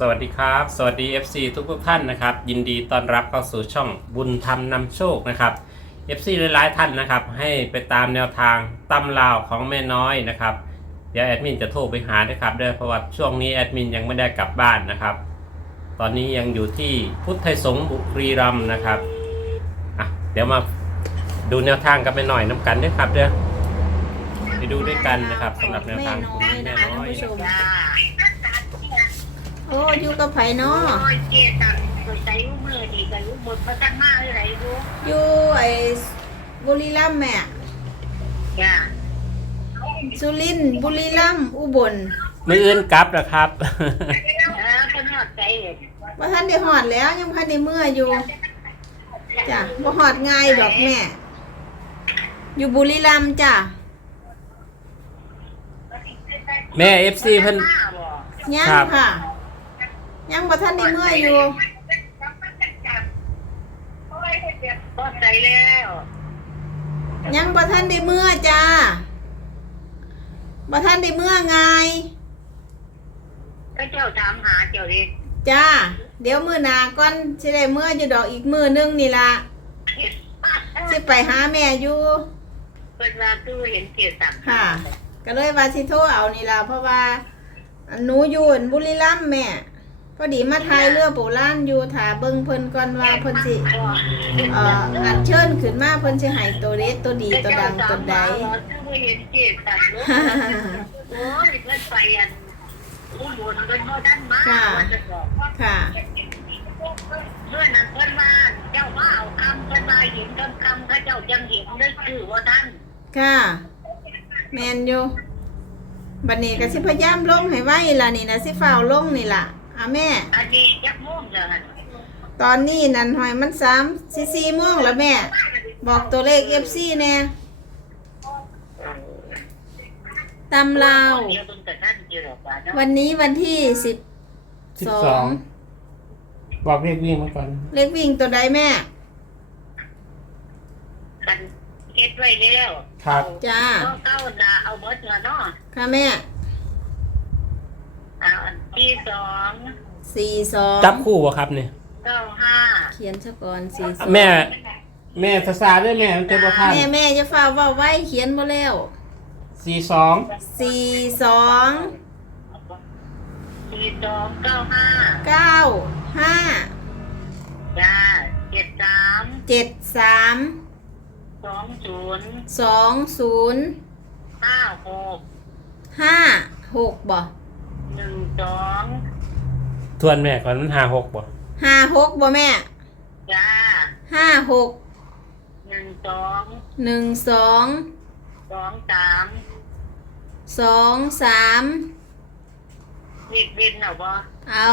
สวัสดีครับ สวัสดี FC ทุกทุกท่านนะครับ ยินดีต้อนรับเข้าสู่ช่องบุญธรรมนำโชคนะครับ FC หลายๆท่านนะครับ ให้ไปตามแนวทางตำลาวของแม่น้อยนะครับ เดี๋ยวแอดมินจะโทรไปหาด้วยครับด้วยเพราะว่าช่วงนี้แอดมินยังไม่ได้กลับบ้านนะครับ ตอนนี้ยังอยู่ที่พุทธไทยสงบุรีรัมนะครับอะเดี๋ยวมาดูแนวทางกันไปหน่อยน้ำกันด้วยครับเด้อไปดูด้วยกันนะครับสำหรับแนวทางของแม่น้อย จ้า โอ้อยู่กับไผเนาะโอ้ยเจ๊ตังสดใสลูกมือดีกันลูกหมดมาตั้งมากเลยไหนลูกอยู่ไอ้บุรีรัมย์แม่จ้าสุรินทร์บุรีรัมย์อุบลมืออื่นกลับนะครับเออเป็นหอดใจเห็นว่าท่านได้หอดแล้วยังพันได้เมื่ออยู่จ้ะบ่หอดง่ายดอกแม่ อยู่บุรีรัมย์จ้ะแม่ FC เพิ่นมาบ่ยังครับค่ะ ยังบ่ท่านได้เมื่ออยู่พอใจแล้วยังบ่ท่านได้เมื่อจ้าบ่ท่านได้เมื่อไงก็เจ้าถามหาเจ้าดิจ้า เดี๋ยวมื้อหน้าก่อนสิได้เมื่ออยู่ดอกอีกมื้อนึงนี่ล่ะสิไปหาแม่อยู่เป็นว่าตู้เห็นเจ๊ตังค่ะ ก็เลยว่าสิโทรเอานี่ล่ะเพราะว่าอันหนูอยู่อั่นบุรีรัมย์แม่ พอดีมาทายเรือโบราณอยู่ถาเบิ่งเพิ่นก่อนว่าเพิ่นสิเอ่ออัญเชิญขึ้นมาเพิ่นสิให้ตัวเล็กตัวดีตัวดังตัวใดโอ้ยเพิ่นไปอันอุบลเพิ่นบ่ทันมาว่ะค่ะเมื่อนั้นเพิ่นมาเจ้ามาเอาคำเพิ่นมาเห็นคำคำเขาเจ้ายังเห็นได้คือว่าท่านค่ะ แมนอยู่บัดนี้ก็สิพยายามลงให้ไว้ล่ะนี่นะสิฝ้าวลงนี่ล่ะ อะแม่ อันนี้ยักม่วงเลยตอนนี้นั่นหอยมัน3 4 4โมงแล้วแม่ บอกตัวเลข FC แน่ตำลาว เดี๋ยวเพิ่นกับท่านอยู่หรอกว่าเนาะวันนี้วันที่สิบสิบสสอองงบอกเรียกวิ่งมาก่อนเลขวิ่งตัวใดแม่ กันเฮ็ดไว้แล้วครับจ้าก็เก้านาเอาเบิดละเนาะค่ะแม่ เอาอันที่สองสี่สองจับคู่บ่ครับเนี่ยเก้าห้าเขียนซะก่อนสี่สองแม่ แม่ภาษาด้วยแม่มันจะบ่ทันแม่แม่จะฝ้ากเว่าไว้เขียนมาแล้วสี่สองสี่สองสี่สองเก้าห้าเก้าห้าจ้าเจ็ดสามเจ็ดสามสองศูนย์สองศูนย์ห้าหกห้าหกบ่หนึ่ง สองทวนแม่ก่อนมันหาหกบ่ห้าหกบ่แม่จ้าห้าหกหนึ่งสองหนึ่งสองสองสามสองสามเด็กเด่นเหรอบ่เอา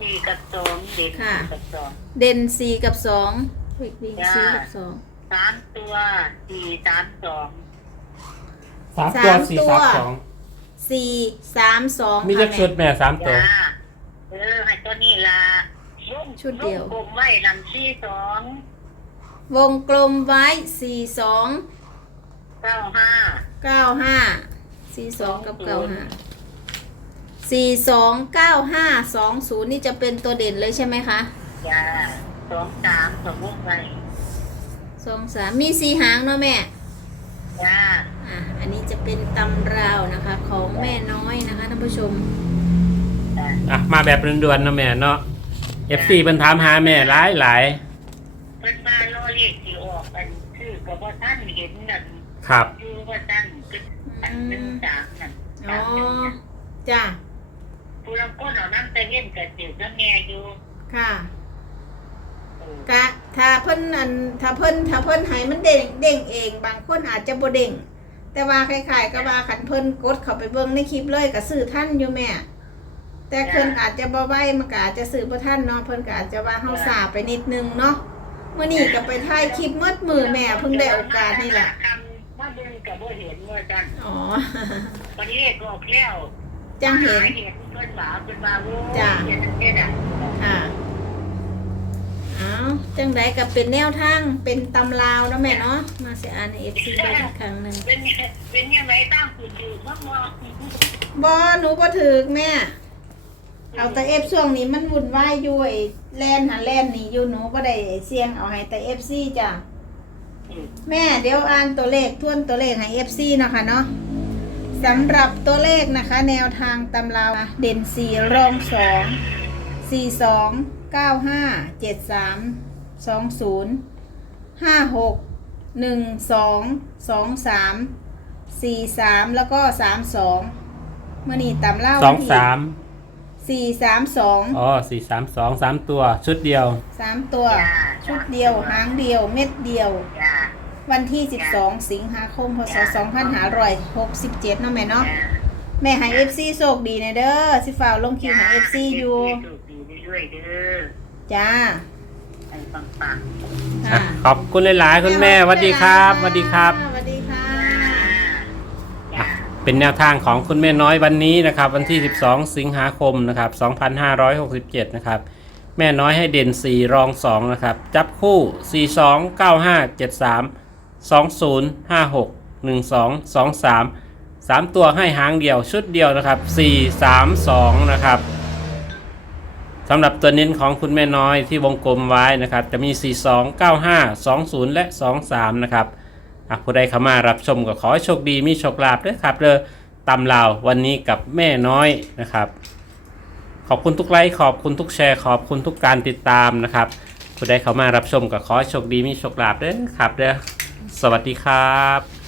สี่กับสองเด็กค่ะ สี่กับสอง เด่นสี่กับสองเลขวิ่งจ้า สี่กับสองสามตัวสี่สามสองสามตัวสามสี่ตัวสามสอง สี่สามสองมีค่ะจักชุดแม่แม่สามตัว จ้าเออให้ตัวนี้ละวงชุดเดียว งกลมไว้นำสี่สองวงกลมไว้สี่สองเก้าห้าเก้าห้าสี่สองกับเก้าห้าสี่สองเก้าห้าสองศูนย์นี่จะเป็นตัวเด่นเลยใช่ไหมคะจ้าสองสามสองวงไว้สองสามมีสี่หางเนาะแม่จ้าอะอั นนี้จะเป็นตำราวนะคะ ของแม่น้อยนะคะท่านผู้ชมจ้าอะมาแบบด่วนๆเนาะแม่เนาะ FC เพิ่นถามหาแม่หลายหลายเพิ่นมาล่อเลขที่ออกกันคือกับว่าท่านเห็นนั่นๆครับ คือว่าท่านเป็นอันเป็นสามนั่นอ๋อสามเป็นนั่นจ้าผู้รับก้นเอาน้ำตะเล่นกับจิ๋วก็แง่อยู่ค่ะ เออกะถ้าเพิ่นอันถ้าเพิ่นถ้าเพิ่นให้มันเด้งเด้งเอง บางคนอาจจะบ่เด้ง แต่ว่าคล้ายๆก็ว่าคันเพิ่นกดเข้าไปเบิ่งในคลิปเลยก็ซื้อท่านอยู่แม่ แต่เพิ่นอาจจะบ่ไว้มันก็อาจจะซื้อบ่ทันเนาะเพิ่นก็อาจจะว่าเฮาสาไปนิดนึงเนาะมื้อนี้ก็ไปถ่ายคลิปมืดมือแม่เพิ่งได้โอกาสนี่แหละคำว่าเบิ่งกับบ่เห็นว่าจันอ๋อวันนี้ก็ออกแล้วจังเห็นหาเห็นเพิ่นหมาเพิ่นมาโว้จ้ะเห็นเห็นอะค่ะเอา จังใดก็เป็นแนวทางเป็นตำราวเนาะแม่เนาะมาสิอ่านให้ FC เบิ่งอีกครั้งหนึงเป็นเป็นยังไงตั้งคุณอยู่มั่งมองบ่หนูบ่ถึกแม่ เอาแต่เอฟช่วงนี้มันวุ่นวายอยู่ไอ้แลนหาแลนนี่อยู่หนูก็ได้เสียงเอาให้แต่เอฟซีจ้ะอืมแม่เดี๋ยวอ่านตัวเลขทวนตัวเลขให้เอฟซีนะคะเนาะสำหรับตัวเลขนะคะ แนวทางตำราเด่นสี่รองสองสี่สองเก้าห้าเจ็ดสาม สองศูนย์ห้าหกหนึ่งสองสองสามสี่สามแล้วก็สามสองเมื่อนี้ตำเล่าสองสามสี่สามสองอ๋อสี่สามสองสามตัว ชุดเดียวสามตัว ชุดเดียวหางเดียวเม็ดเดียวจ้าวันที่12สิงหาคมพศ2567เนาะแม่เนาะจ้าแม่ให้ FC โชคดีนะเด้อสิฝ่าวลงคิวให้ FC อยู่ดูดีเรื่อยๆเด้อจ้า ไอ้ปังๆค่ะ ขอบคุณหลายๆคุณแม่สวัสดีครับสวัสดีครับ สวัสดีค่ะจ้าเป็นแนวทางของคุณแม่น้อยวันนี้นะครับ วันที่ 12 สิงหาคมนะครับ 2567 นะครับ แม่น้อยให้เด่น 4 รอง 2 นะครับ จับคู่ 42 95 73 20 56 12 23 3 ตัวให้หางเดียวชุดเดียวนะครับ 4 3 2 นะครับ สำหรับตัวเน้นของคุณแม่น้อยที่วงกลมไว้นะครับ จะมี 42 95 20 และ 23 นะครับอะผู้ใดเข้ามารับชมก็ขอให้โชคดีมีโชคลาภด้วยครับเด้อตำลาววันนี้กับแม่น้อยนะครับ ขอบคุณทุกไลค์ขอบคุณทุกแชร์ขอบคุณทุกการติดตามนะครับผู้ใดเข้ามารับชมก็ขอให้โชคดีมีโชคลาภด้วยครับเด้อสวัสดีครับ